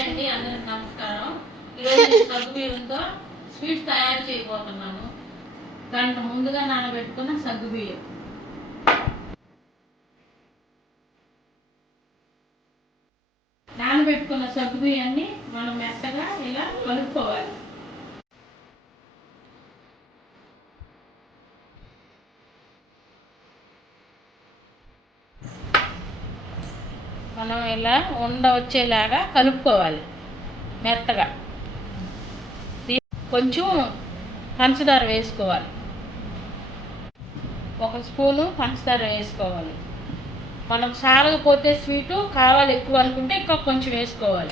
Hi అండి అందరికి నమస్కారం ఈరోజు సగ్గు బియ్యంతో స్వీట్స్ తయారు చేయబోతున్నాను. దాంట్లో ముందుగా నానబెట్టుకున్న సగ్గు బియ్యం. నానబెట్టుకున్న సగ్గు బియ్యాన్ని మనం మెత్తగా ఇలా కలుపుకోవాలి. మనం ఇలా ఉండ వచ్చేలాగా కలుపుకోవాలి. మెత్తగా. కొంచెం పంచదార వేసుకోవాలి. ఒక స్పూను పంచదార వేసుకోవాలి. మనం సారకపోతే స్వీటు కావాలి ఎక్కువ అనుకుంటే ఇంకా కొంచెం వేసుకోవాలి.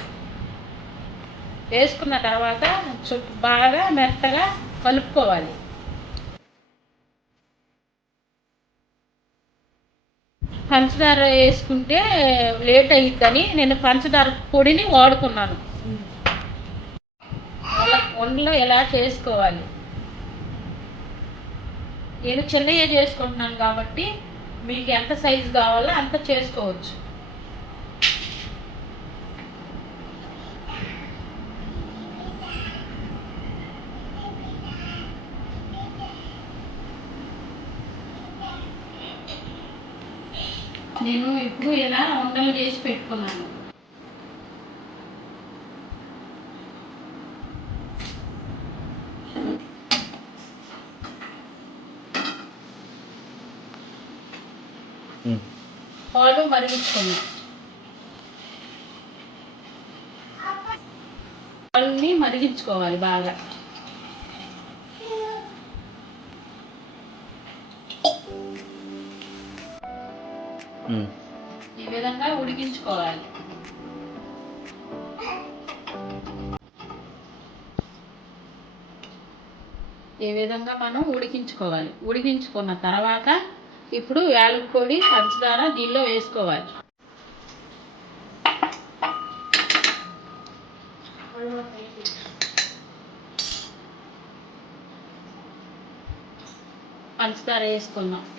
వేసుకున్న తర్వాత చుట్టూ బాగా మెత్తగా కలుపుకోవాలి. పంచదార వేసుకుంటే లేట్ అయ్యిద్దని నేను పంచదార పొడిని వాడుకున్నాను. అలా ఎలా చేసుకోవాలి? నేను చిన్నయ్య చేసుకుంటున్నాను కాబట్టి మీకు ఎంత సైజు కావాలో అంత చేసుకోవచ్చు. నేను ఇప్పుడు ఇలా వంటలు చేసి పెట్టుకున్నాను. పాలు మరిగించుకున్నాం పాలుని మరిగించుకోవాలి బాగా. ఈ విధంగా ఉడికించుకోవాలి. ఈ విధంగా మనం ఉడికించుకోవాలి. ఉడికించుకున్న తర్వాత ఇప్పుడు యాలక పంచదార దీనిలో వేసుకోవాలి. పంచదార వేసుకున్నాం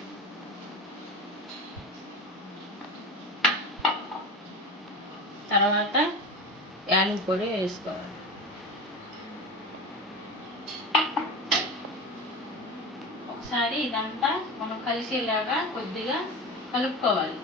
తర్వాత యాలక పొడి వేసుకోవాలి. ఒకసారి ఇదంతా మనం కలిసేలాగా కొద్దిగా కలుపుకోవాలి.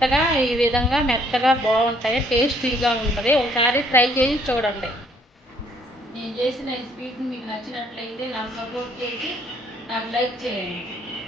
మెత్తగా ఈ విధంగా మెత్తగా బాగుంటాయి టేస్టీగా ఉంటుంది. ఒకసారి ట్రై చేసి చూడండి. నేను చేసిన ఈ స్వీట్ మీకు నచ్చినట్లయితే నాకు సపోర్ట్ చేసి నాకు లైక్ చేయండి.